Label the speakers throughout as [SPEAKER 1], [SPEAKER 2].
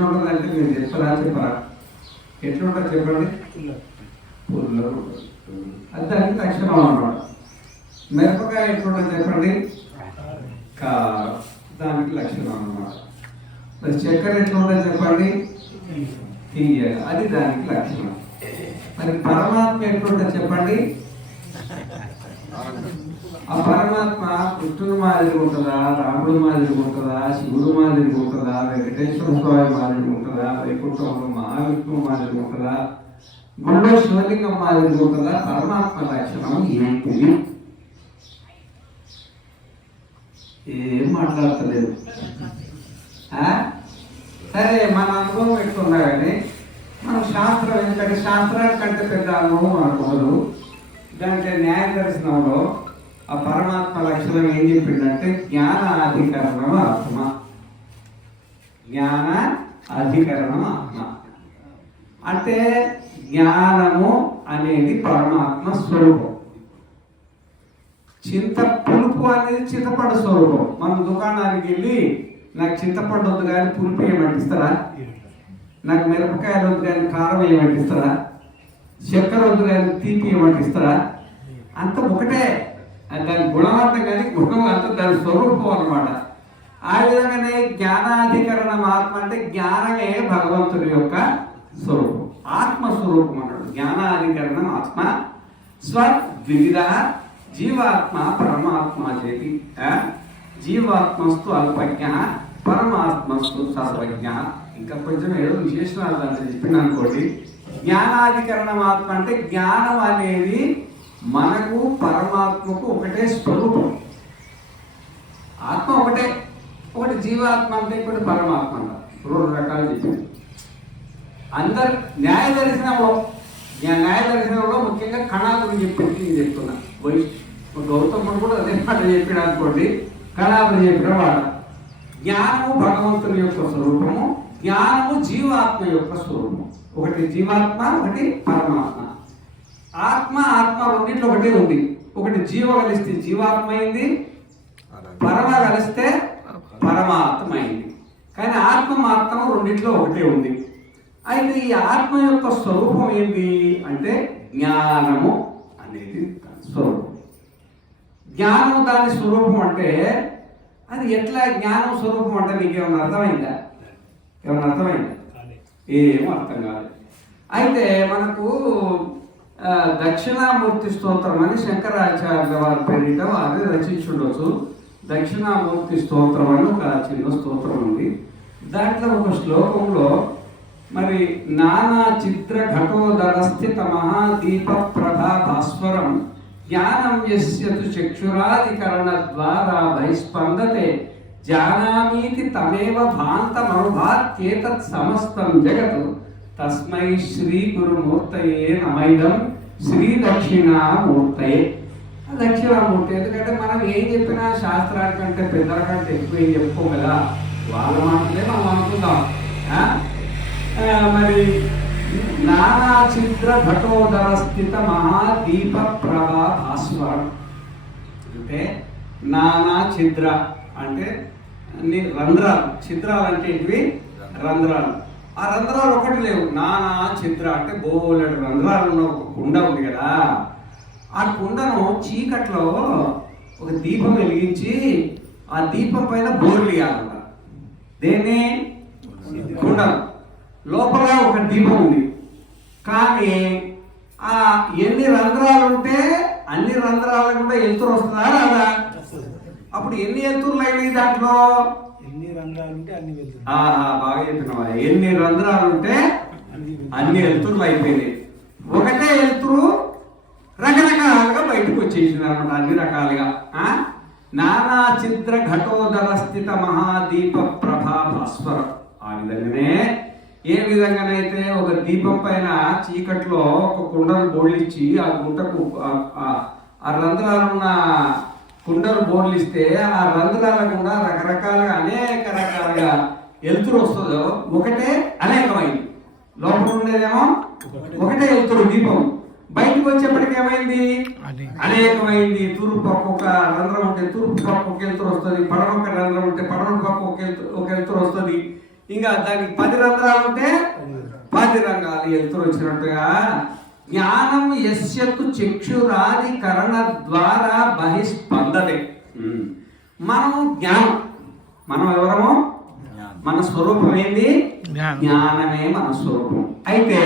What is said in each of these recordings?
[SPEAKER 1] ఎట్లుంటుంది మీరు చెప్పరా చెప్పరా ఎట్లుంటుంది చెప్పండి? పుల్ల అది దానికి లక్షణం అన్నమాట. మిరపకాయ ఎట్లుంటుంది చెప్పండి? కారం. దానికి లక్షణం అన్నమాట. మరి చక్కెర ఎట్లుంటుంది చెప్పండి? తీయ అది దానికి లక్షణం. మరి పరమాత్మ ఎట్లుంటుంది చెప్పండి? ఆ పరమాత్మ కృష్ణుడు మాదిరి ఉంటుందా రాముడు మాదిరి ఉంటుందా శివుడు మాదిరి ఉంటుందా వెంకటేశ్వర స్వామి మాదిరి ఉంటుందా వైకుంఠంలో మహావిష్ణువు మాదిరి ఉంటుందా గుళ్ళో శివలింగం మాదిరి ఉంటుందా పరమాత్మ లక్షణం ఏంటిది? ఏం మాట్లాడతలేదు. ఆ? సరే మన అనుభవం పెట్టుకున్నా కానీ మనం శాస్త్రం ఎందుకంటే శాస్త్రాల కంటే పెద్ద అనుభవం అనుకోదు దాంట్లో న్యాయ దర్శనంలో ఆ పరమాత్మ లక్షణం ఏం చెప్పిందంటే జ్ఞాన అధికరణం ఆత్మ. జ్ఞాన అధికరణం ఆత్మ. అంటే జ్ఞానము అనేది పరమాత్మ స్వరూపం. చింత పులుపు అనేది చింతపండు స్వరూపం. మనం దుకాణానికి వెళ్ళి నాకు చింతపండు వద్దు కానీ పులుపు ఏమంటిస్తారా నాకు మిరపకాయలు వద్దు కానీ కారం ఏమంటిస్తారా చక్కెర వద్దు కానీ తీపి ఏమంటిస్తారా అంత ఒకటే. అది దాని గుణవంతం కానీ గుణం అంత దాని స్వరూపం అనమాట ఆ విధంగానే జ్ఞానాధికరణం ఆత్మ అంటే జ్ఞానమే భగవంతుడి యొక్క స్వరూపం. ఆత్మ స్వరూపం అన్నాడు. జ్ఞానాధికరణం ఆత్మ స్వ ద్విధ జీవాత్మ పరమాత్మ చేతి జీవాత్మస్తు అల్పజ్ఞ పరమాత్మస్తు సర్వజ్ఞ. ఇంకా కొంచెం ఏదో విశేషణాలు దాంట్లో చెప్పిన అనుకోండి. జ్ఞానాధికరణం ఆత్మ అంటే జ్ఞానం అనేది మనకు పరమాత్మకు ఒకటే స్వరూపం. ఆత్మ ఒకటే. ఒకటి జీవాత్మ అంటే ఇప్పుడు పరమాత్మ రెండు రకాలు చెప్పింది అందరు న్యాయ దర్శనంలో న్యాయ దర్శనంలో ముఖ్యంగా కణాల గురించి చెప్పింది నేను చెప్తున్నా. వైష్ గౌతముడు కూడా అదే మాట చెప్పాడు అనుకోండి. కణాలు చెప్పిన వాడు. జ్ఞానము భగవంతుని యొక్క స్వరూపము జ్ఞానము జీవాత్మ యొక్క స్వరూపం ఒకటి జీవాత్మ ఒకటి పరమాత్మ. ఆత్మ ఆత్మ రెండింటిలో ఒకటే ఉంది. ఒకటి జీవ కలిస్తే జీవాత్మ అయింది పరమ కలిస్తే పరమాత్మ అయింది కానీ ఆత్మ మాత్రం రెండింటిలో ఒకటే ఉంది. అయితే ఈ ఆత్మ యొక్క స్వరూపం ఏంటి అంటే జ్ఞానము అనేది స్వరూపం. జ్ఞానం దాని స్వరూపం అంటే అది ఎట్లా జ్ఞానం స్వరూపం అంటే నీకు ఏమైనా అర్థమైందా? ఏమైనా అర్థమైందా? ఏం అర్థం కాదు అయితే మనకు దక్షిణామూర్తి స్తోత్రం అని శంకరాచార్య వారి పేరిట వారిని రచించుండొచ్చు. దక్షిణామూర్తి స్తోత్రం అని ఒక చిన్న స్తోత్రం ఉంది. దాంట్లో ఒక శ్లోకంలో మరి నానా చిత్ర ఘటోదర స్థిత మహాదీప ప్రభా భాస్వరం జ్ఞానం యస్యతు చక్షురాధికరణ ద్వారా బహిస్పందతే జానామీతి తమేవ భాంతమనుభాత్యేతత్ సమస్తం జగత్ తస్మై శ్రీ గురుమూర్తయే నమైదం శ్రీ దక్షిణామూర్తయే దక్షిణామూర్తి ఎందుకంటే మనం ఏం చెప్పినా శాస్త్రాల కంటే పెద్దల కంటే ఎక్కువ ఏం చెప్పుకోం కదా. వాళ్ళ మాటలే మనం అనుకుందాం. మరి నానా చిత్ర ఘటోదర స్థిత మహాదీప ప్రభా భాస్వరం. అంటే నానా చిద్ర అంటే రంధ్రాలు. చిత్రాలు అంటే ఇవి రంధ్రాలు. ఆ రంధ్రాలు ఒకటి లేవు. నానా చిత్ర అంటే బోలెడు రంధ్రాలు ఉన్న ఒక కుండ ఉంది కదా. ఆ కుండను చీకట్లో ఒక దీపం వెలిగించి ఆ దీపం పైన బోర్లు ఇవ్వాలన్నమాట దేన్ని? కుండ లోపల ఒక దీపం ఉంది. కానీ ఆ ఎన్ని రంధ్రాలు ఉంటే అన్ని రంధ్రాలకు కూడా ఎలుతురు వస్తుందా రాదా? అప్పుడు ఎన్ని ఎలుతురులు అయినాయి దాంట్లో?
[SPEAKER 2] ఎన్ని ఉంటే అన్ని వెళ్తుంది.
[SPEAKER 1] ఆహా బాగా చెప్పినవా ఎన్ని రంధ్రాలు ఉంటే అన్ని ఎలుతురులు అయిపోయినాయి ఒకటే ఎలుతురు రకరకాలుగా బయటకు వచ్చేసింది అనమాట అన్ని రకాలుగా. ఆ? నానా చిత్ర ఘటోదర స్థిత మహాదీప ప్రభా భాస్వరం. ఆ విధంగానే ఏ విధంగానైతే ఒక దీపం పైన చీకట్లో ఒక కుండను బోళ్ళిచ్చి ఆ గుంటకు ఆ రంధ్రాలున్న కుండలు బోర్లు ఇస్తే ఆ రంధ్రాల గుండా రకరకాలుగా అనేక రకాలుగా ఎలుతురు వస్తుందో. ఒకటే అనేకమైంది. లోపల ఉండేదేమో? ఒకటే ఎలుతురు దీపం. బయటకు వచ్చేప్పటికి ఏమైంది? అనేకమైంది. తూర్పు పక్క ఒక రంధ్రం ఉంటే తూర్పు పక్క ఒక ఎలుతురు వస్తుంది. పడమ ఒక రంధ్రం ఉంటే పడమ పక్క ఒక ఒక ఎలుతురు వస్తుంది. ఇంకా దానికి పది రంధ్రాలు ఉంటే పది రంగాలు ఎలుతురు వచ్చినట్టుగా జ్ఞానం యస్యతు చక్షురాది కరణ ద్వారా బహిస్పందతే. మనం జ్ఞానం. మనం ఎవరము? మన స్వరూపం ఏంది?
[SPEAKER 3] జ్ఞానం.
[SPEAKER 1] జ్ఞానమే మన స్వరూపం. అయితే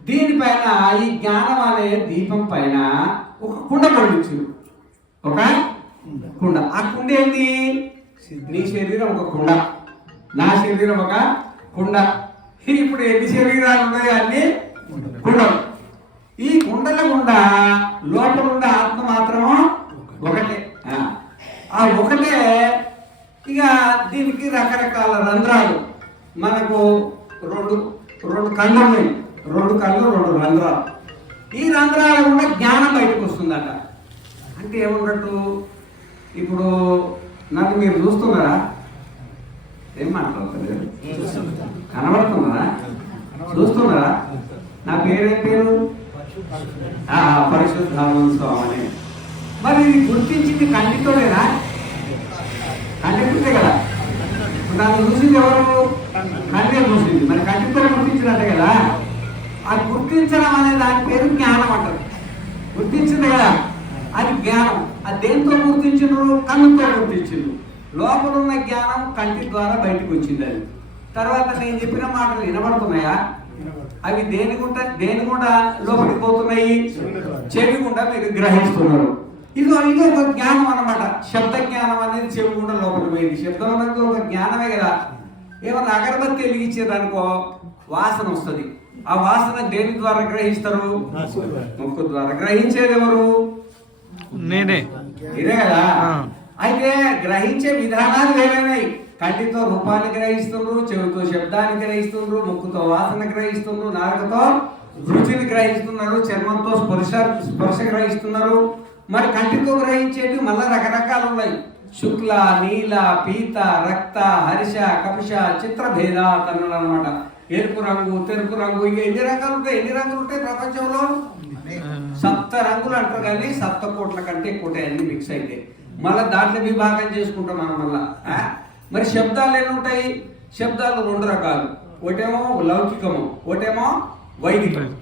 [SPEAKER 1] దీనిపైన ఈ జ్ఞానం అనే దీపం పైన ఒక కుండ పండించు. ఒక కుండ. ఆ కుండ ఏంది? నీ శరీరం ఒక కుండ. నా శరీరం ఒక కుండ. ఇప్పుడు ఎన్ని శరీరాలు ఉన్నాయి అన్ని? కుండలు. గుండా లోపల ఉండే ఆత్మ మాత్రము ఒకటే. ఆ. ఒకటే. ఇక దీనికి రకరకాల రంధ్రాలు. మనకు రెండు రెండు కళ్ళు ఉన్నాయి. రెండు కళ్ళు రెండు రంధ్రాలు. ఈ రంధ్రాల గుండా జ్ఞానం బయటకు వస్తుందట. అంటే ఏమన్నట్టు ఇప్పుడు నన్ను మీరు చూస్తున్నారా? ఏం మాట్లాడుతున్నారు కనబడుతున్నారా? చూస్తున్నారా? నా పేరేం పేరు? ఆ, పరిశుద్ధాత్మ మరి ఇది గుర్తించింది కంటితోనేనా కంటితోనే కదా. దాన్ని చూసింది ఎవరు? కంటే చూసింది. మరి కంటితో గుర్తించినట్టే కదా. ఆ గుర్తించడం అనే దాని పేరు జ్ఞానం అంటారు. గుర్తించింది కదా. అది జ్ఞానం. అది దేంతో గుర్తించిండ్రు? కన్నుతో గుర్తించిండ్రు. లోపల ఉన్న జ్ఞానం కంటి ద్వారా బయటకు వచ్చింది అది. తర్వాత నేను చెప్పిన మాటలు వినబడుతున్నాయా? అవి దేని గుండా దేని గుండా లోపలికి పోతున్నాయి? చెవి గుండా మీరు గ్రహిస్తున్నారు. ఇదో ఇది ఒక జ్ఞానం అన్నమాట. శబ్ద జ్ఞానం అనేది చెవి గుండా లోపలికి పోయింది. శబ్దం అనేది ఒక జ్ఞానమే కదా. ఏమన్నా అగరబత్తి వెలిగించేదనుకో వాసన వస్తుంది. ఆ వాసన దేని ద్వారా గ్రహిస్తారు? ముక్కు ద్వారా. గ్రహించేది ఎవరు?
[SPEAKER 3] నేనే.
[SPEAKER 1] ఇదే కదా. అయితే గ్రహించే విధానాలు వేరేనాయి కంటితో రూపాన్ని గ్రహిస్తుండ్రు చెవితో శబ్దాన్ని గ్రహిస్తుండ్రు ముక్కుతో వాసన గ్రహిస్తుండ్రు నాలుగుతో రుచిని గ్రహిస్తున్నారు చర్మంతో స్పర్శ స్పర్శ గ్రహిస్తున్నారు. మరి కంటితో గ్రహించేవి మళ్ళా రకరకాలు ఉన్నాయి. శుక్ల నీల పీత రక్త హరిష కపుష చిత్ర భేద అన్నాడు అనమాట ఎరుపు రంగు తెలుపు రంగు ఇక ఎన్ని రకాలు ఉంటాయి? ఎన్ని రంగులు ఉంటాయి ప్రపంచంలో? సప్త రంగులు అంటారు కానీ సప్త కోట్ల కంటే ఎక్కువ అన్ని మిక్స్ అయితే మళ్ళీ దాంట్లో విభాగం చేసుకుంటాం మనం మళ్ళా మరి శబ్దాలు ఎన్ని ఉంటాయి? శబ్దాలు రెండు రకాలు. ఒకటేమో లౌకికము ఒకటేమో వైదికం.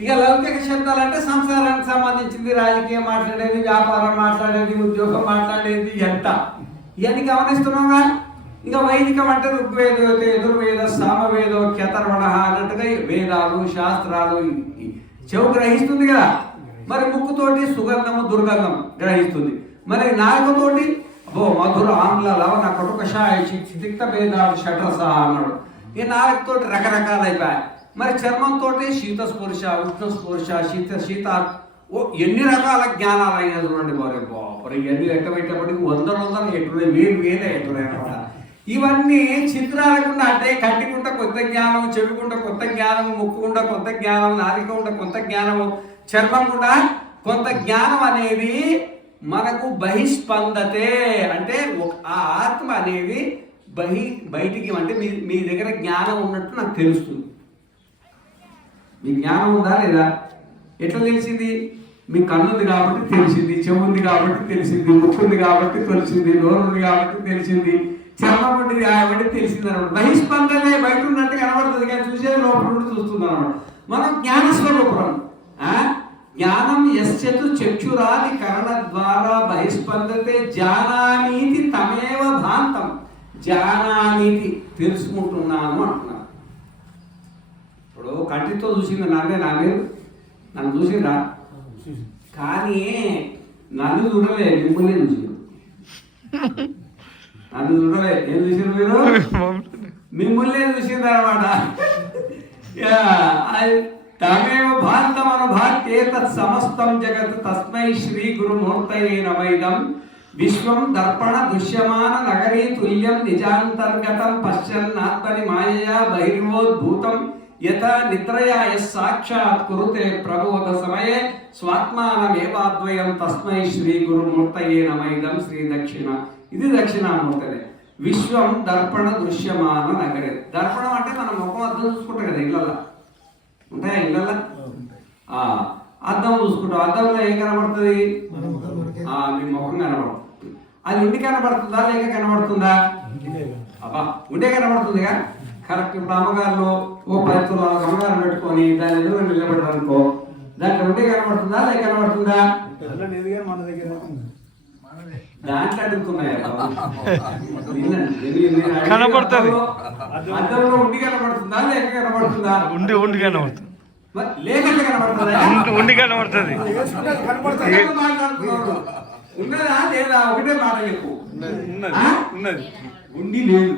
[SPEAKER 1] ఇక లౌకిక శబ్దాలు అంటే సంసారానికి సంబంధించింది రాజకీయం మాట్లాడేది వ్యాపారం మాట్లాడేది ఉద్యోగం మాట్లాడేది ఎంత. ఇవన్నీ గమనిస్తున్నాగా ఇక వైదికం అంటే ఋగ్వేద ఎదుర్వేద సామవేద ఖ్యతర్వణ అన్నట్టుగా వేదాలు శాస్త్రాలు చెవు గ్రహిస్తుంది కదా? మరి ముక్కుతోటి సుగంధము దుర్గంధం గ్రహిస్తుంది. మరి నాలుగుతోటి ఓ మధుర ఆంగ్ల లవణ కటుకషాయ చిత్త భేదాలు షడ్రస అన్నాడు. ఈ నాలుగుతో రకరకాలు అయిపోయాయి మరి చర్మంతో శీత స్పూర్శ ఉష్ణ స్పూర్శ శీత శీత ఓ ఎన్ని రకాల జ్ఞానాలు అయినా చూడండి మరి. బాపరి ఇవన్నీ లెక్క పెట్టేప్పటికి వందల వందలు ఎట్టున్నాయి వేలు వేలే ఎట్టున్నాయి అనమాట ఇవన్నీ చిత్రాలకుండా అంటే కట్టికుంట కొత్త జ్ఞానం చెవికుంట కొత్త జ్ఞానం ముక్కుకుండా కొత్త జ్ఞానం నాలికుంట కొత్త జ్ఞానము చర్మం కూడా కొంత జ్ఞానం అనేది మనకు బహిస్పందతే అంటే ఒక- ఆ ఆత్మ అనేది బహి బయటికి అంటే మీ మీ దగ్గర జ్ఞానం ఉన్నట్టు నాకు తెలుస్తుంది. మీ జ్ఞానం ఉందా లేదా? ఎట్లా తెలిసింది? మీ కన్నుంది కాబట్టి తెలిసింది చెవుంది కాబట్టి తెలిసింది ముక్కుంది కాబట్టి తెలిసింది నోరు ఉంది కాబట్టి తెలిసింది చర్మం ఉంది కాబట్టి తెలిసింది అనమాట. బహిస్పందనే బయట ఉన్నట్టు కనబడుతుంది కానీ చూసే లోపల నుండి చూస్తుంది అనమాట. మనం జ్ఞాన ఆ? జ్ఞానం యశ్చతు చక్షురాది కరణ ద్వారా బహిస్పందతే జానానీతి తమేవ భాంతం. జానానీతి తెలుసుకుంటున్నాను అంటున్నాను ఇప్పుడు కంటితో చూసింది నాన్నే నా మీరు నన్ను చూసిందా కానీ నన్ను చూడలే మిమ్మల్ని చూసిండు. నన్ను చూడలే. ఏం చూసిండు మీరు? మిమ్మల్ని చూసింది అనమాట తామేవ భారతం అనుభాత్యే సమస్తం జగత్ తస్మై శ్రీ గురుమూర్తయే నమైదం. విశ్వం దర్పణ దృశ్యమాన నగరీ తుల్యం నిజాంతర్గతం పశ్యన్నాత్మని మాయయా బహిర్వోద్భూతం. యత నిద్రయా యస్ సాక్షాత్ కురుతే ప్రబోధ సమయే. స్వాత్మానమేవాద్వయం తస్మై శ్రీ గురుమూర్తయే నమైదం శ్రీ దక్షిణ. ఇది దక్షిణామూర్తనే. విశ్వం దర్పణ దృశ్యమాన నగరే. దర్పణం అంటే మనం ముఖం అర్థం చూసుకుంటాం కదా ఇళ్ళల్లో. ఉంటాయా ఇళ్ళల్లో? ఆ, అద్దం చూసుకుంటాం అద్దంలో ఏం కనబడుతుంది? మీ ముఖం కనబడుతుంది. అది ఇంటి కనబడుతుందా? లేక కనబడుతుందా? అబ్బా ఉండే కనబడుతుందిగా? కరెక్ట్. ఇప్పుడు అమ్మగారు ఓ పది తులాల బంగారం పెట్టుకొని దాని ఎదురు నిలబడరు అనుకో దాంట్లో ఉండే కనబడుతుందా? లేక కనబడుతుందా?
[SPEAKER 2] మన దగ్గర.
[SPEAKER 1] దాంట్లో అడుగుతున్నాయి.
[SPEAKER 3] కనబడుతుంది.
[SPEAKER 1] అద్దంలో ఉండి కనబడుతుందా? లేక కనబడుతుందా?
[SPEAKER 3] ఉండి ఉండి కనబడుతుంది. ఉండి- కనబడుతుంది.
[SPEAKER 2] కనపడుతుంది.
[SPEAKER 1] ఉన్నదా? లేదా? ఒకటే మాట చెప్పు.
[SPEAKER 2] ఉన్నది.
[SPEAKER 1] ఉండి లేదు.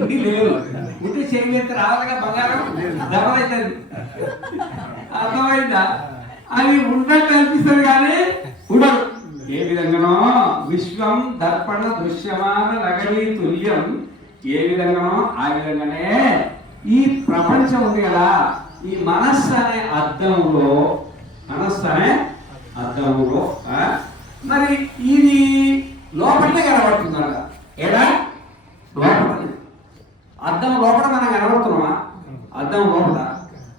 [SPEAKER 1] ఉండి లేదు. ఉంటే రావాలిగా బంగారం? అవుతుంది అర్థమైందా? అది ఉన్నట్టు అనిపిస్తుంది కానీ ఉండదు. ఏ విధంగానో విశ్వం దర్పణ దృశ్యమాన నగరీ తుల్యం. ఏ విధంగానో ఆ విధంగానే ఈ ప్రపంచం ఉంది కదా. ఈ మనస్సు అనే అర్థంలో మనస్సు అనే అర్థంలో ఆ, మరి ఇది లోపలే కనబడుతుందంట. ఏడా? లోపల అర్థం లోపల మనం కనబడుతున్నామా? అర్థం లోపల.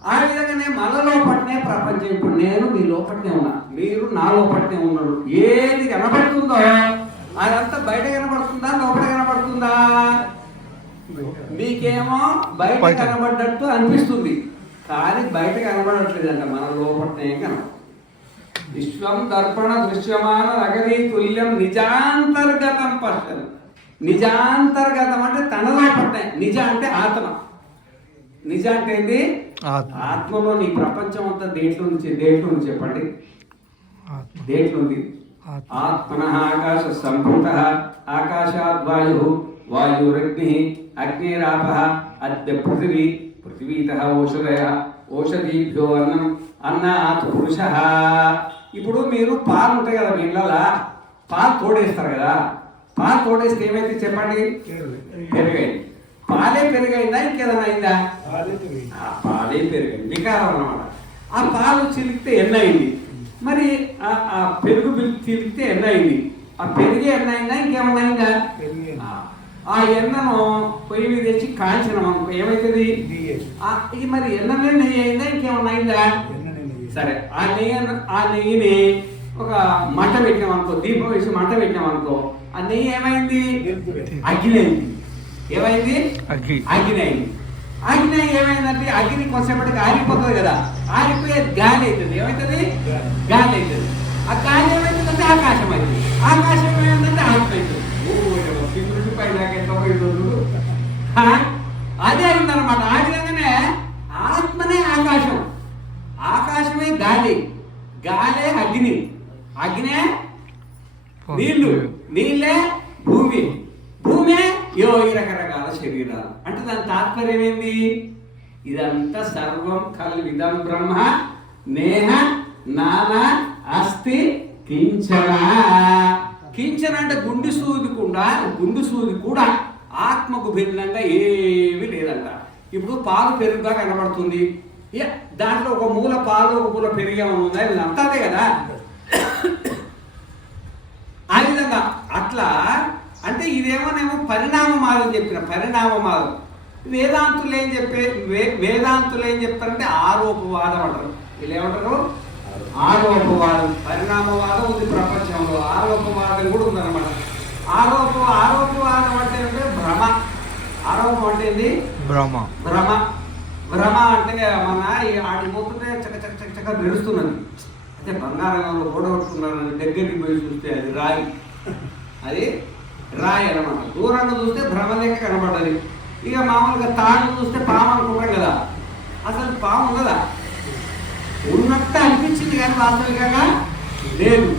[SPEAKER 1] ఆ విధంగానే మన లోపలనే ప్రపంచం. ఇప్పుడు నేను మీ లోపలనే ఉన్నా. మీరు నా లోపలనే ఉన్నాడు. ఏది కనబడుతుందో అదంతా బయట కనబడుతుందా? లోపల కనబడుతుందా? మీకేమో బయట. కనబడ్డట్టు అనిపిస్తుంది. కానీ బయట కనబడట్లేదంట. మన లోపలనే కనబడు. విశ్వం దర్పణ దృశ్యమాన నగరీ తుల్యం నిజాంతర్గతం పశ్చదు నిజాంతర్గతం అంటే తనలో పడ్డాయి నిజ అంటే ఆత్మ. నిజ అంటే
[SPEAKER 3] ఆత్మ.
[SPEAKER 1] ఆత్మలో నీ ప్రపంచం అంతా దేంట్లో నుంచి దేంట్లో నుంచి చెప్పండి. దేంట్లో ఉంది. ఆత్మన ఆకాశ సంభూత ఆకాశాద్ వాయు వాయురగ్ని అగ్నిరాప అద్య పృథివీ పృథివీత ఓషధయ ఓషధీభ్యో అన్నం అన్నాత్ పురుష ఇప్పుడు మీరు పాలు ఉంటాయి కదా మీ ఇళ్ళలో పాలు తోడేస్తారు కదా. పాలు తోడేస్తే ఏమైతే చెప్పండి? పెరిగాయి. పాలే పెరిగైందా ఇంకేదైనా అయిందా?
[SPEAKER 2] పాలే తిరిగి.
[SPEAKER 1] ఆ పాలే పెరిగింది వికారం అన్నమాట. ఆ పాలు చిలికితే ఎన్న అయింది మరి ఆ ఆ పెరుగు బిల్ చిలికితే ఎన్న అయింది ఆ పెరిగే ఎన్న అయిందా ఇంకేమన్నా అయిందా. ఆ, ఎన్నను పొయ్యి మీద తెచ్చి కాల్చినాం ఏమవుతుంది. ఆ, ఇది మరి ఎన్ననే నెయ్యి అయిందా? ఇంకేమన్నా అయిందా
[SPEAKER 2] ఎన్న నెయ్యి.
[SPEAKER 1] సరే ఆ నెయ్యి ఆ నెయ్యిని ఒక మంట పెట్టినాం అనుకో దీపం వేసి మంట పెట్టినాం అనుకో ఆ నెయ్యి ఏమైంది. అగ్గినైంది. ఏమైంది?
[SPEAKER 3] అగ్గి.
[SPEAKER 1] అగ్గినైంది. అగ్ని ఏమైందంటే అగ్ని కొంచెంపటికి ఆరిపోతుంది కదా ఆరిపోయే గాలి అవుతుంది ఏమవుతుంది గాలి అవుతుంది ఆ గాలి ఏమవుతుందంటే ఆకాశం అవుతుంది ఆకాశం ఏమైందంటే ఆత్మ అవుతుంది ఓ, శివుడి పైన ఎంత పోయిందో చూడు. ఆ? అదే అయిందనమాట ఆ విధంగానే ఆత్మనే ఆకాశం ఆకాశమే గాలి గాలే అగ్ని అగ్నే నీళ్ళు నీళ్ళే భూమి భూమే యో ఈ రకరకాల శరీరాలు అంటే దాని తాత్పర్యం ఏంది? ఇదంతా సర్వం కల్విదం బ్రహ్మ నేహ నానా అస్తి కించన. కించన అంటే గుండు సూది కూడా గుండు సూది కూడా ఆత్మకు భిన్నంగా ఏమీ లేదంట. ఇప్పుడు పాలు పెరుగుగా కనబడుతుంది. ఏ, దాంట్లో ఒక మూల పాలు ఒక మూల పెరిగేమని ఉందా? ఇది అంతదే కదా? ఆ విధంగా అట్లా అంటే ఇదేమోనేమో పరిణామమాదం చెప్పిన పరిణామమాదం వేదాంతులు ఏం చెప్పే వేదాంతులు ఏం చెప్తారంటే ఆరోపవాదం అంటారు. వీళ్ళు ఏమంటారు? ఆరోపవాదం పరిణామవాదం ఉంది ప్రపంచంలో. ఆరోపవాదం కూడా ఉందన్నమాట. ఆరోప ఆరోపవాదం అంటే ఏంటంటే భ్రమ. ఆరోపం అంటే ఏంది?
[SPEAKER 3] బ్రహ్మ
[SPEAKER 1] భ్రమ. భ్రమ అంటే మన ఆడి పోతుంటే చక్క చక్క చక్క చక్క మెరుస్తున్నది. అంటే బంగారంలో ఓడగొట్టుకున్నాను దగ్గరికి పోయి చూస్తే అది రాయి. అది రాయి అన్నమాట. దూరంగా చూస్తే భ్రమ లెక్క కనబడ్డది. ఇక మామూలుగా తాను చూస్తే పాము అనుకుంటాం కదా. అసలు పాము కదా ఉన్నట్టు అనిపించింది కానీ వాస్తవికంగా లేదు.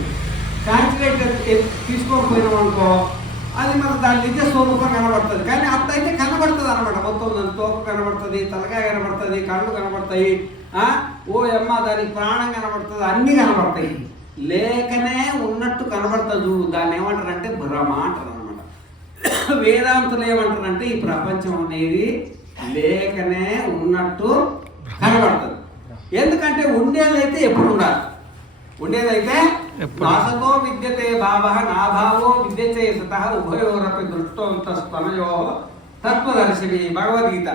[SPEAKER 1] క్యాల్కులేటర్ తీసుకోకపోయినాం అనుకో అది మనకు దాని నిజ స్వరూపం కనబడుతుంది. కానీ అప్పుడైతే కనబడుతుంది అనమాట మొత్తం దాని తోక కనబడుతుంది తలకాయ కనబడుతుంది కళ్ళు కనబడతాయి ఓ అమ్మ దానికి ప్రాణం కనబడుతుంది అన్నీ కనబడతాయి. లేకనే ఉన్నట్టు కనబడుతుంది దాన్ని దాన్ని ఏమంటారంటే భ్రమ అంటారు వేదాంతులు ఏమంటారంటే ఈ ప్రపంచం అనేది లేకనే ఉన్నట్టు కనబడుతుంది. ఎందుకంటే ఉండేదైతే ఎప్పుడు ఉండాలి? ఉండేదైతే? వాసతో విద్యతే భావ నాభావో విద్యతే సత ఉభయోరపి దృష్టోంత స్తనయో తత్వదర్శిని భగవద్గీత.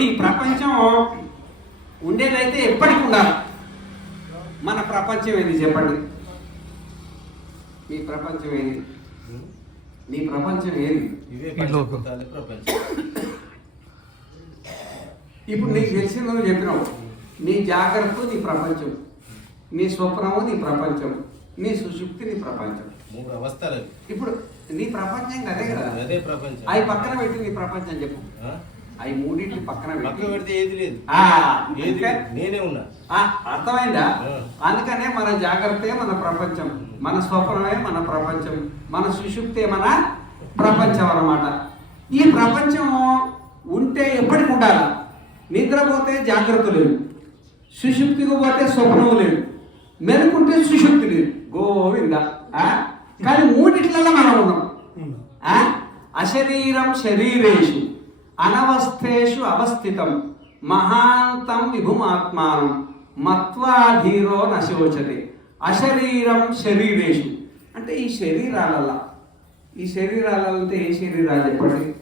[SPEAKER 1] ఈ ప్రపంచం ఉండేదైతే ఎప్పటికి ఉండాలి? మన ప్రపంచం ఏది చెప్పండి? ఈ ప్రపంచం ఏది? నీ ప్రపంచం ఏది? ఇప్పుడు నీకు తెలిసింది నువ్వు చెప్పినావు. నీ జాగ్రత్త నీ ప్రపంచం. నీ స్వప్నము నీ ప్రపంచం. నీ సుషుప్తి నీ ప్రపంచం.
[SPEAKER 4] మూడు అవస్థలు అవి.
[SPEAKER 1] ఇప్పుడు నీ ప్రపంచం అదే కదా.
[SPEAKER 4] అదే ప్రపంచం.
[SPEAKER 1] అవి పక్కన పెట్టి నీ ప్రపంచం చెప్పు? అవి మూడింటిని పక్కన
[SPEAKER 4] పెడితే ఏది లేదు. ఏది. నేనే ఉన్నా.
[SPEAKER 1] ఆ, అర్థమైందా. అందుకనే మన జాగ్రత్తే మన ప్రపంచం. మన స్వప్నమే మన ప్రపంచం. మన సుషుప్తే మన ప్రపంచం అన్నమాట. ఈ ప్రపంచం ఉంటే ఎప్పటికి ఉండాలి? నిద్రపోతే జాగ్రత్త లేదు. సుషుప్తికి పోతే స్వప్నం లేదు. మెలుకుంటే సుషుప్తి లేదు. గోవింద? ఆ? కానీ మూడిట్లలో మనం ఉన్నాం? అశరీరం శరీరేషు. అనవస్థేషు అవస్థితం మహాంతం విభుమాత్మానం మత్వాధీరో నశోచతి అశరీరం శరీరేషు. అంటే ఈ శరీరాలల్లా ఈ శరీరాలలో అంటే ఏ శరీరాలు చెప్పండి?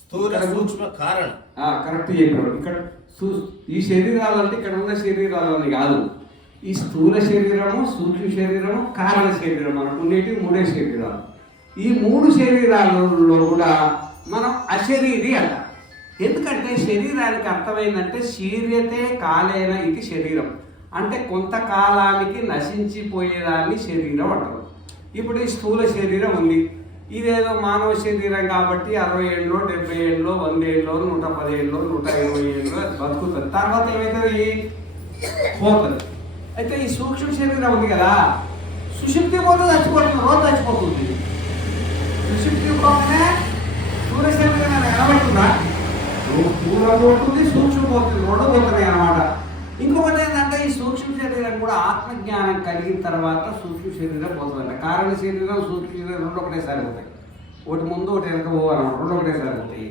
[SPEAKER 4] స్థూల సూక్ష్మ కారణం.
[SPEAKER 1] కరెక్ట్ చెప్పాడు ఇక్కడ ఈ శరీరాలు అంటే ఇక్కడ ఉన్న శరీరాలని కాదు. ఈ స్థూల శరీరము సూక్ష్మ శరీరము కారణ శరీరం ఉండేటి మూడే శరీరాలు. ఈ మూడు శరీరాలలో కూడా మనం అశరీరి అంట ఎందుకంటే శరీరానికి అర్థమైందంటే శీర్యతే కాలేన ఇది శరీరం. అంటే కొంతకాలానికి నశించిపోయేదాన్ని శరీరం అంటారు. ఇప్పుడు ఈ స్థూల శరీరం ఉంది. ఇదేదో మానవ శరీరం కాబట్టి అరవై ఏళ్ళు డెబ్బై ఏళ్ళు వంద ఏళ్ళు నూట పది ఏళ్ళు నూట ఇరవై ఏళ్ళు అది బతుకుతుంది. తర్వాత ఏమవుతుంది పోతుంది. అయితే ఈ సూక్ష్మ శరీరం ఉంది కదా సుశుక్తి పోతే చచ్చిపోతుంది రోజు చచ్చిపోతుంది. సుషుప్తి పోగానే శరీరం నిలబడుతుందా సూక్ష్మపోతుంది పోతుంది రెండు పోతున్నాయి అన్నమాట. ఇంకొకటి ఏంటంటే ఈ సూక్ష్మ శరీరం కూడా ఆత్మజ్ఞానం కలిగిన తర్వాత సూక్ష్మ శరీరం పోతుందంట. కారణ శరీరం సూక్ష్మ శరీరం రెండు ఒకటేసారి అవుతాయి ఒకటి ముందు ఒకటి వెనక పోవాలన్నమాట రెండు ఒకటేసారి అవుతాయి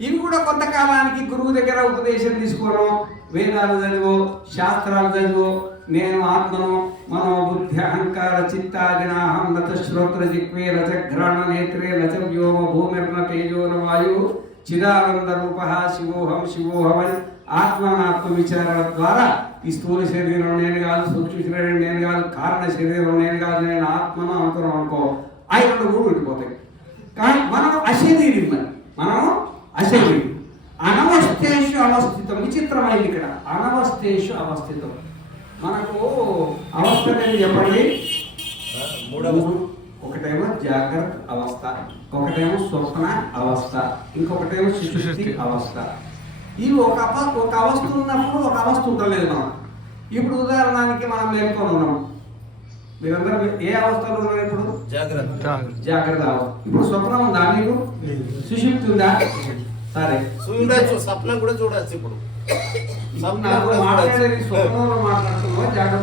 [SPEAKER 1] ఇవి కూడా కొంతకాలానికి గురువు దగ్గర ఉపదేశం తీసుకోవడం వేదాలు చదివో శాస్త్రాలు చదివో. నేను ఆత్మను మనోబుద్ధి అహంకార చిత్తాదినాహం నత శ్రోత్ర జిక్వే రచ ఘ్రాణ నేత్రే రచ వ్యోమ భూమిర్న తేజోన వాయు చిదానంద రూప శివోహం శివోహం అని ఆత్మానాత్మ విచారణ ద్వారా ఈ స్థూల శరీరం నేను కాదు సూక్ష్మ శరీరం నేను కాదు కారణ శరీరం నేను కాదు నేను ఆత్మను అనుకున్నాం అనుకో. ఆ రెండు కూడా విడిపోతాయి. కానీ మనం అశరీరి మరి మనం అశరీరి. అనవస్థేషు అవస్థితం విచిత్రమైంది ఇక్కడ. అనవస్థేషు అవస్థితం. మనకు అవస్థ చెప్పండి.
[SPEAKER 4] మూడవ
[SPEAKER 1] ఒకటేమో జాగ్రత్త అవస్థ ఒకటేమో స్వప్న అవస్థ ఇంకొకటేమో సుషుప్తి. అవస్థ. ఇవి ఒక ఒక అవస్థ ఉన్నప్పుడు ఒక అవస్థ ఉండలేదు మనం. ఇప్పుడు ఉదాహరణకి మనం మేల్కొని ఉన్నాం. మీరందరూ ఏ అవస్థలో ఉన్నారు ఇప్పుడు?
[SPEAKER 4] జాగ్రత్త.
[SPEAKER 3] జాగ్రత్త.
[SPEAKER 1] అవస్థ. ఇప్పుడు స్వప్నం ఉందా మీకు?
[SPEAKER 2] లేదు.
[SPEAKER 1] సుషుప్తి ఉందా? సరే.
[SPEAKER 4] చూడొచ్చు స్వప్నం కూడా చూడొచ్చు ఇప్పుడు.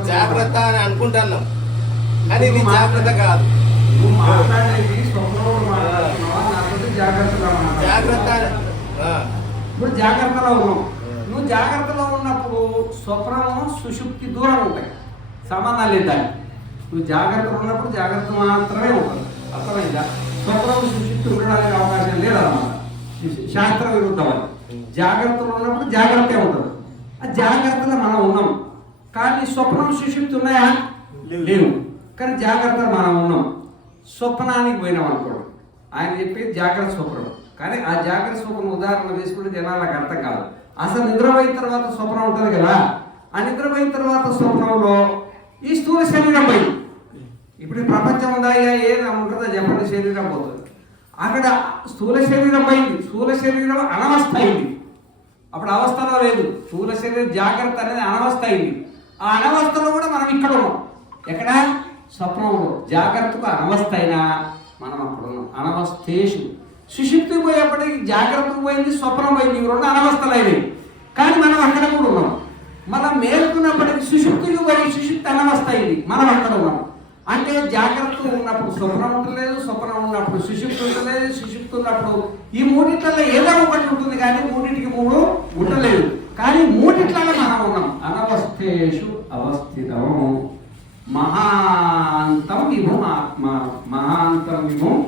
[SPEAKER 1] జాగ్రత్త
[SPEAKER 4] అని అనుకుంటున్నాం. కానీ ఇది జాగ్రత్త కాదు? జాగ్రత్త
[SPEAKER 1] ఇప్పుడు జాగ్రత్తలో ఉన్నావు. నువ్వు జాగ్రత్తలో ఉన్నప్పుడు స్వప్నము సుషుప్తి దూరం ఉంటాయి. సంబంధాలు దానికి. నువ్వు జాగ్రత్తలో ఉన్నప్పుడు జాగ్రత్త మాత్రమే ఉంటుంది. అర్థమైందా? స్వప్నము సుషుప్తి ఉండడానికి అవకాశం లేదన్నమాట శాస్త్ర విరుద్ధం అది. జాగ్రత్తలో ఉన్నప్పుడు జాగ్రత్త ఉంటుంది. జాగ్రత్తలో మనం ఉన్నాం. కానీ స్వప్నం సుషుప్తి ఉన్నాయా
[SPEAKER 2] లేవు.
[SPEAKER 1] కానీ జాగ్రత్తలో మనం ఉన్నాం. స్వప్నానికి పోయినాం అనుకోండి. ఆయన చెప్పేది జాగ్రత్త స్వప్నం. కానీ ఆ జాగ్రత్త స్వప్నం ఉదాహరణ తీసుకుంటే జనాలకు అర్థం కాదు. అసలు నిద్రపోయిన తర్వాత స్వప్నం ఉంటుంది కదా? ఆ నిద్రపోయిన తర్వాత స్వప్నంలో ఈ స్థూల శరీరం పోయింది ఇప్పుడు ప్రపంచం ఉందా? ఇక ఏది ఉంటుందో చెప్పండి. శరీరం పోతుంది. అక్కడ స్థూల శరీరం పోయింది. స్థూల శరీరం అనవస్థ అయింది. అప్పుడు అవస్థలో లేదు. స్థూల శరీర జాగ్రత్త అనేది అనవస్థ అయింది ఆ అనవస్థలో కూడా మనం ఇక్కడ ఉన్నాం. ఎక్కడ? స్వప్నంలో. జాగ్రత్తకు అనవస్థ అయినా మనం అక్కడ ఉన్నాం. అనవస్థేషు. సుషుప్తి పోయేప్పటికి జాగ్రత్తకు పోయింది స్వప్నం పోయింది. ఇవి రెండు అనవస్థలు అయినాయి. కానీ మనం అక్కడ కూడా ఉన్నాం. మనం మేలుకున్నప్పటికీ సుషుప్తికి పోయి సుషుప్తి అనవస్థ అయింది మనం అక్కడ ఉన్నాం. అంటే జాగ్రత్త ఉన్నప్పుడు స్వప్నం ఉండలేదు స్వప్నం ఉన్నప్పుడు సుషుప్తి ఉండలేదు సుషుప్తి ఉన్నప్పుడు ఈ మూడింటిలో ఏదో ఒకటి ఉంటుంది కానీ మూడింటికి మూడు ఉండలేదు. కానీ మూడింట్లలో మనం ఉన్నాం. అనవస్థేషు అవస్థితం. మహాంతం విభుం ఆత్మానం మహాంతం విభుం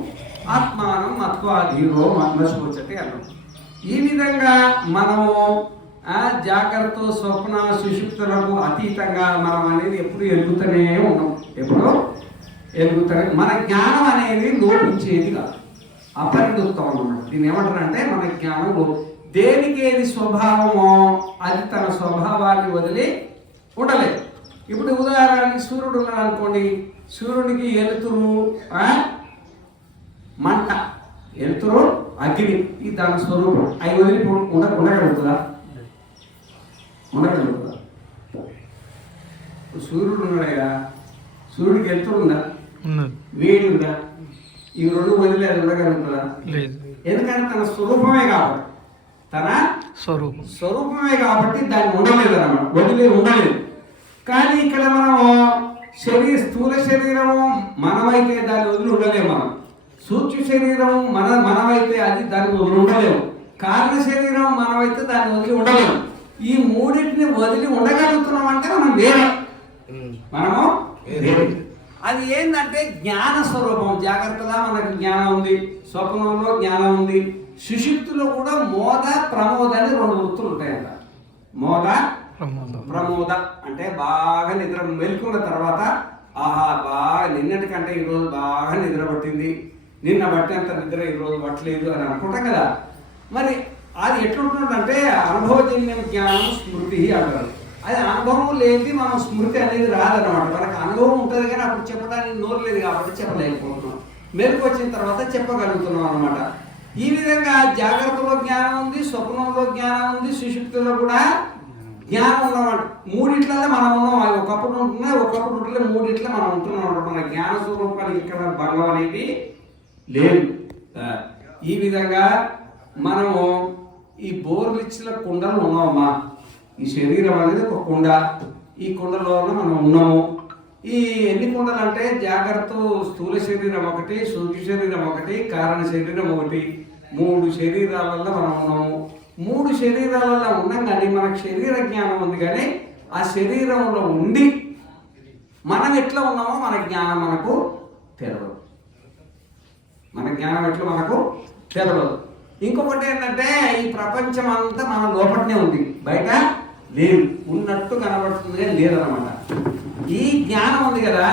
[SPEAKER 1] ఆత్మానం మత్వాధీరో మన్మశోచతే అన్నాం. ఈ విధంగా మనము జాగ్రత్త స్వప్న సుషుప్తులకు అతీతంగా మనం అనేది ఎప్పుడు ఎదుగుతూనే ఉన్నాం. ఎప్పుడు ఎదుగుతారు మన జ్ఞానం అనేది లోపించేది కాదు. అపరిణుత్వం అన్నమాట. దీన్ని ఏమంటారంటే మన జ్ఞానం దేనికి ఏది స్వభావమో అది తన స్వభావాన్ని వదిలి ఉండలేదు. ఇప్పుడు ఉదాహరణకి సూర్యుడు ఉన్నాడు అనుకోండి సూర్యుడికి ఎలుతురు? మంట ఎలుతురు అగ్ని ఇది దాని స్వరూపం. అవి వదిలి ఉండ ఉండగలుగుతుందా ఉండగలుగుతుందా సూర్యుడు ఉన్నాడుగా సూర్యుడికి ఎలుతురు ఉందా? వేడి ఉందా? ఈ రెండు వదిలి అది ఉండగలుగుతుందా ఎందుకంటే తన స్వరూపమే కాబట్టి. తన
[SPEAKER 3] స్వరూపం.
[SPEAKER 1] స్వరూపమే కాబట్టి దాన్ని ఉండలేదు అన్నమాట. వదిలే ఉండలేదు. కానీ ఇక్కడ మనము శరీర స్థూల శరీరము మనమైతే దాన్ని వదిలి ఉండలేము మనం. సూక్ష్మ శరీరం మన మనమైతే అది దాన్ని వదిలి ఉండలేము. కారణ శరీరం మనమైతే దాన్ని వదిలి ఉండలేము. ఈ మూడింటిని వదిలి ఉండగలుగుతున్నాం అంటే మనం వేరే. మనము వేరే. అది ఏంటంటే జ్ఞాన స్వరూపం. జాగ్రత్తగా మనకు జ్ఞానం ఉంది. స్వప్నంలో జ్ఞానం ఉంది. సుషుప్తిలో కూడా మోద ప్రమోద అని రెండు వృత్తులు ఉంటాయంట. మోద
[SPEAKER 3] ప్రమాదం.
[SPEAKER 1] ప్రమోద అంటే బాగా నిద్ర మెలుకున్న తర్వాత ఆహా బాగా నిన్నటికంటే ఈరోజు బాగా నిద్ర పట్టింది. నిన్న పట్టేంత నిద్ర ఈరోజు పట్టలేదు అని అనుకుంటాం కదా. మరి అది ఎట్లుంటుందంటే అనుభవజన్యం జ్ఞానం స్మృతి అంటారు. అది అనుభవం లేనిది మనం స్మృతి అనేది రాదన్నమాట. మనకు అనుభవం ఉంటుంది కానీ అప్పుడు చెప్పడానికి నోరు లేదు కాబట్టి చెప్పలేకపోతున్నాం. మెలకు వచ్చిన తర్వాత చెప్పగలుగుతున్నాం అన్నమాట. ఈ విధంగా జాగ్రత్తలో జ్ఞానం ఉంది స్వప్నంలో జ్ఞానం ఉంది సుషుప్తిలో కూడా జ్ఞానం ఉన్నమాట మూడిట్లలో మనం ఉన్నాం. అవి ఒకప్పుడు ఉంటున్నాయి ఒకప్పుడు ఉంటున్నాయి మూడిట్లో మనం ఉంటున్నాం మన జ్ఞాన స్వరూపానికి ఇక్కడ భంగం అనేది లేదు. ఈ విధంగా మనము ఈ బోర్లిచ్చిన కుండలు ఉన్నామమ్మా ఈ శరీరం అనేది ఒక కుండ. ఈ కుండలో మనం ఉన్నాము. ఈ ఎన్ని కుండలు అంటే జాగ్రత్త స్థూల శరీరం ఒకటి సూక్ష్మ శరీరం ఒకటి కారణ శరీరం ఒకటి. మూడు శరీరాలలో మనం ఉన్నాము. మూడు శరీరాలలో ఉన్నాం కానీ మనకు శరీర జ్ఞానం ఉంది కానీ ఆ శరీరంలో ఉండి మనం ఎట్లా ఉన్నామో మన జ్ఞానం మనకు తెలవదు. మన జ్ఞానం ఎట్లా మనకు తెలవదు. ఇంకొకటి ఏంటంటే ఈ ప్రపంచం అంతా మన లోపలనే ఉంది. బయట లేదు. ఉన్నట్టు కనబడుతుంది కానీ లేదనమాట ఈ జ్ఞానం ఉంది కదా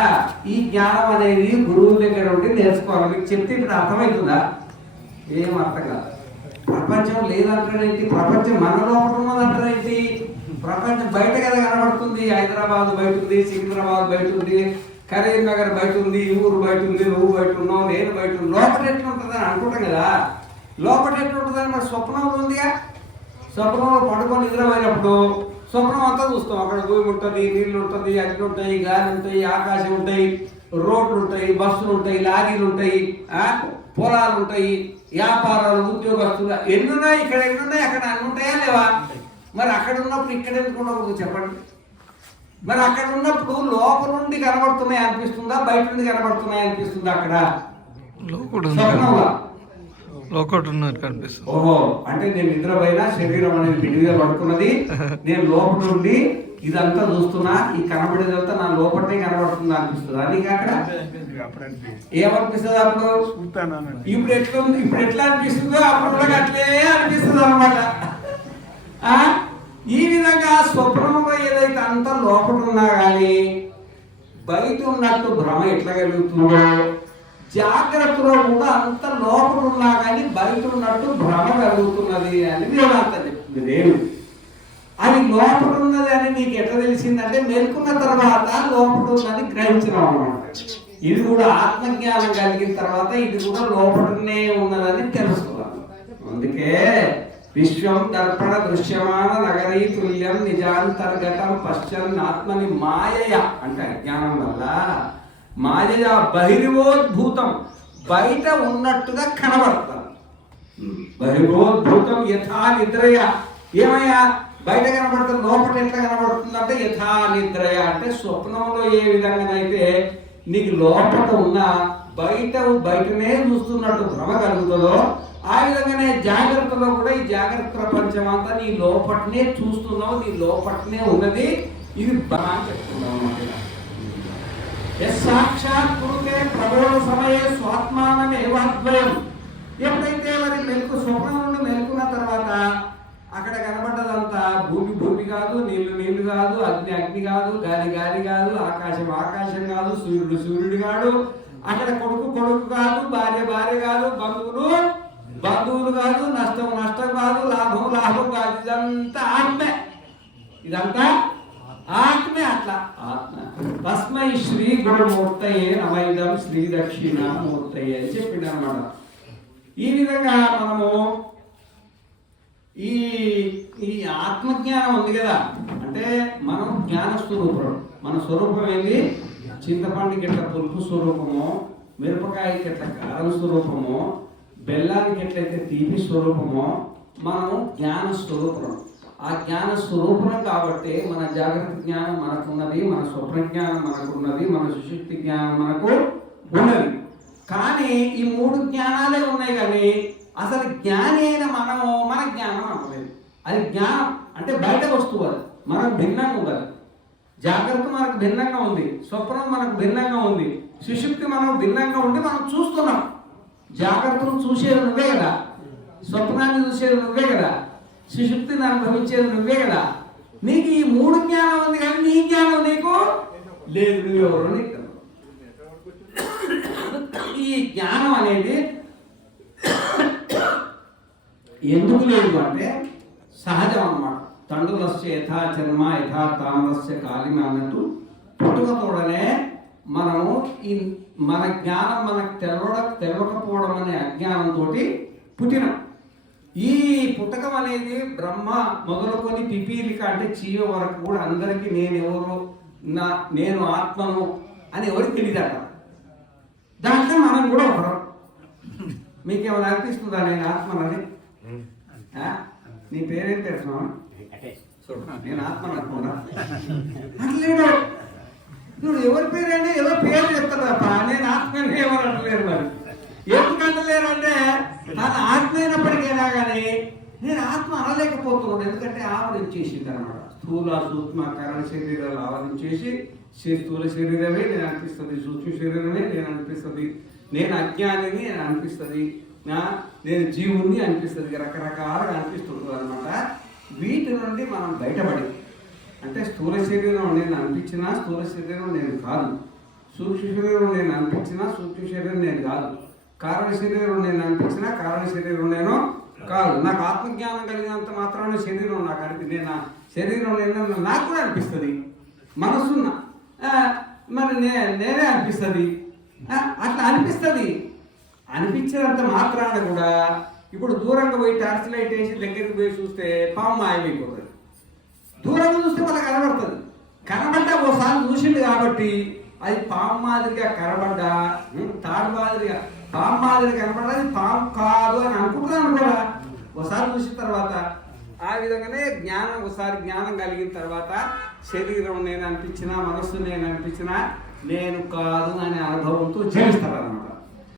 [SPEAKER 1] ఈ జ్ఞానం అనేది గురువు దగ్గర ఉండి నేర్చుకోవాలి. మీకు చెప్తే ఇప్పుడు అర్థమవుతుందా? ఏం అర్థం కాదు. ప్రపంచం లేదంటారేంటి ప్రపంచం మన లోపల ఉన్నదంటారేంటి ప్రపంచం బయట కదా కనబడుతుంది. హైదరాబాద్ బయట ఉంది సికింద్రాబాద్ బయట ఉంది కరీంనగర్ బయట ఉంది ఊరు బయట ఉంది నువ్వు బయట ఉన్నావు నేను బయట ఉన్నావు లోపల ఎట్లా ఉంటుంది అని అనుకుంటాం కదా. లోపల ఎట్లుంటుందని మన స్వప్నంలో ఉందిగా. స్వప్నంలో పడుకొని నిద్రమైనప్పుడు స్వప్నం అంతా చూస్తాం. అక్కడ భూమి ఉంటుంది నీళ్ళు ఉంటుంది అగ్ని ఉంటాయి గాలి ఉంటాయి ఆకాశం ఉంటాయి రోడ్లు ఉంటాయి బస్సులు ఉంటాయి లారీలు ఉంటాయి ఆ, పొలాలు ఉంటాయి వ్యాపారాలు ఉద్యోగస్తులు ఎన్నున్నాయి ఇక్కడ ఎన్నున్నాయి అక్కడ అన్ని ఉంటాయా లేవా? మరి అక్కడ ఉన్నప్పుడు ఇక్కడ ఎందుకు ఉండకూడదు చెప్పండి. మరి అక్కడ ఉన్నప్పుడు లోపల నుండి కనబడుతున్నాయి అనిపిస్తుందా? బయట నుండి కనబడుతున్నాయి అనిపిస్తుందా అక్కడ? ఓహో అంటే నేను నిద్రపోయినా శరీరం అనేది బిడ్డగా పడుకున్నది. నేను లోపల నుండి ఇదంతా చూస్తున్నా ఈ కనబడేదంతా నా లోపలనే కనబడుతుందా అనిపిస్తుందా. నీకు అక్కడ ఏమనిపిస్తుంది అప్పుడు? ఇప్పుడు ఎట్లా ఉంది? ఇప్పుడు ఎట్లా అనిపిస్తుందో అప్పుడు కూడా అట్లే అనిపిస్తుంది అనమాట ఈ విధంగా స్వప్నంలో ఏదైతే అంత లోపల ఉన్నా కానీ బయట ఉన్నట్టు భ్రమ ఎట్లా కలుగుతుందో జాగ్రత్తలో కూడా అంత లోపల ఉన్నా కానీ బయట ఉన్నట్టు భ్రమ కలుగుతున్నది అని వేదాంత చెప్తుంది. లోపల ఉన్నది అని నీకు ఎట్లా తెలిసిందంటే మెలుకున్న తర్వాత లోపల ఉన్నది గ్రహించడం అన్నమాట. ఇది కూడా ఆత్మజ్ఞానం కలిగిన తర్వాత ఇది కూడా లోపలనే ఉన్నదని తెలుస్తున్నాను అందుకే విశ్వం దర్పణ దృశ్యమాన నగరీ తుల్యం నిజాంతర్గతం పశ్చన్ ఆత్మని మాయయ అంటే అజ్ఞానం వల్ల మాయయ బహిర్వోద్భూతం బయట ఉన్నట్టుగా కనబడతాం. బహిర్వోద్భూతం యథా నిద్రయ. ఏమయ్యా? బయట కనబడుతుంది లోపల ఎట్లా కనబడుతుంది అంటే యథానిద్రయ అంటే స్వప్నంలో ఏ విధంగానైతే నీకు లోపల ఉన్న బయట బయటనే చూస్తున్నట్టు భ్రమ కలుగుతుందో ఆ విధంగానే జాగ్రత్తలో కూడా ఈ జాగ్రత్త ప్రపంచం అంతా నీ లోపట్నే చూస్తున్నావు నీ లోపట్నే ఉన్నది ఇది బాగా చెప్తున్నావు అన్నమాట. సాక్షాత్ కురుతే ప్రబోధ సమయే స్వాత్మానమేవాద్వయం ఎప్పుడైతే మరి మెలకు స్వప్నం నుండి మెలుకున్న తర్వాత అక్కడ కనబడ్డదంతా భూమి భూమి కాదు నీళ్ళు నీళ్ళు కాదు అగ్ని అగ్ని కాదు గాలి గాలి కాదు ఆకాశం ఆకాశం కాదు సూర్యుడు సూర్యుడు కాదు అక్కడ కొడుకు కొడుకు కాదు భార్య భార్య కాదు బంధువులు బంధువులు కాదు నష్టం నష్టం కాదు లాభం లాభం కాదు. ఇదంతా ఆత్మే. ఇదంతా ఆత్మే అట్లా. ఆత్మ. తస్మై శ్రీ గురుమూర్తయే నమైదం శ్రీ దక్షిణామూర్తయే అని చెప్పిండు అనమాట ఈ విధంగా మనము ఈ ఈ ఆత్మజ్ఞానం ఉంది కదా. అంటే మనం జ్ఞాన స్వరూపం మన స్వరూపం ఏంది? చింతపండుకి ఎట్లా పులుపు స్వరూపము మిరపకాయకి ఎట్లా కారం స్వరూపము బెల్లానికి ఎట్లయితే తీపి స్వరూపమో మనము జ్ఞాన స్వరూపం ఆ జ్ఞాన స్వరూపం కాబట్టి మన జాగ్రత్త జ్ఞానం మనకున్నది మన స్వప్న జ్ఞానం మనకున్నది మన సుశక్తి జ్ఞానం మనకు ఉన్నది. కానీ ఈ మూడు జ్ఞానాలే ఉన్నాయి కానీ అసలు జ్ఞాని అయిన మనము మన జ్ఞానం అనలేదు. అది జ్ఞానం. అంటే బయట వస్తువు అది. మనకు భిన్నంగా ఉండాలి. జాగ్రత్త మనకు భిన్నంగా ఉంది. స్వప్నం మనకు భిన్నంగా ఉంది. సుషుప్తి మనకు భిన్నంగా ఉండి మనం చూస్తున్నాం. జాగ్రత్తను చూసేది నువ్వే కదా. స్వప్నాన్ని చూసేది నువ్వే కదా. సుషుప్తిని అనుభవించేది నువ్వే కదా. నీకు ఈ మూడు జ్ఞానం ఉంది కానీ నీ జ్ఞానం నీకు లేదు. నువ్వెవరో నీకు ఈ జ్ఞానం అనేది ఎందుకు లేదు అంటే సహజం అన్నమాట. తండ్రులస్య యథా చర్మ యథా తామ్రస్య కాలిమ అన్నట్టు పుట్టుకతోడనే మనము ఈ మన జ్ఞానం మనకు తెలవడ తెలవకపోవడం అనే అజ్ఞానంతో పుట్టినాం. ఈ పుట్టకం అనేది బ్రహ్మ మొదలుకొని పిపీలిక అంటే చీవ వరకు కూడా అందరికీ నేను ఎవరు నా నేను ఆత్మను అని ఎవరికి తెలియదట. దాంట్లో మనం కూడా ఒకరం. మీకేమైనా అనిపిస్తుందా నేను ఆత్మనని? నీ పేరేం తెలుసు నేను ఆత్మ అనుకున్నా. అనలేడు నువ్వు ఎవరి పేరైనా ఎవరి పేరు చెప్తారు తప్ప నేను ఆత్మని ఎవరు అంటలేరు మరి. ఎందుకు అంటలేరు అంటే తన ఆత్మ అయినప్పటికైనా కానీ నేను ఆత్మ అనలేకపోతున్నాడు ఎందుకంటే ఆవరించేసింది అనమాట స్థూల సూక్ష్మ కరణ శరీరాలు ఆవరించేసి స్థూల శరీరమే నేను అనిపిస్తుంది సూక్ష్మ శరీరమే నేను అనిపిస్తుంది. నేను అజ్ఞానిని నేను అనిపిస్తుంది. నా- నేను జీవుని అనిపిస్తుంది. రకరకాలుగా అనిపిస్తుంది అనమాట వీటి నుండి మనం బయటపడి అంటే స్థూల శరీరం నేను అనిపించినా స్థూల శరీరం నేను కాదు. సూక్ష్మ శరీరం నేను అనిపించినా సూక్ష్మ శరీరం నేను కాదు. కారణ శరీరం నేను అనిపించినా కారణ శరీరం నేను కాదు. నాకు ఆత్మజ్ఞానం కలిగినంత మాత్రాన శరీరం నాకు అనిపి నేను శరీరం నేను నాకు కూడా అనిపిస్తుంది. మనసున్న మరి నే నేనే అనిపిస్తుంది. అట్లా అనిపిస్తుంది. అనిపించినంత మాత్రాన కూడా ఇప్పుడు దూరంగా పోయి టార్చ్ లైట్ వేసి దగ్గరికి పోయి చూస్తే పాము మాయమైపోతుంది. దూరంగా చూస్తే మనకు కనబడుతుంది. కనబడ్డా ఒకసారి చూసిండు కాబట్టి అది పాము మాదిరిగా కనబడ్డా తాడు మాదిరిగా. పాము మాదిరి కనబడ్డా అది పాము కాదు అని అనుకుంటున్నాను కూడా ఒకసారి చూసిన తర్వాత ఆ విధంగానే జ్ఞానం ఒకసారి జ్ఞానం కలిగిన తర్వాత శరీరం నేను అనిపించినా మనస్సు నేను అనిపించినా నేను కాదు అనే అనుభవంతో జీవిస్తారు అనమాట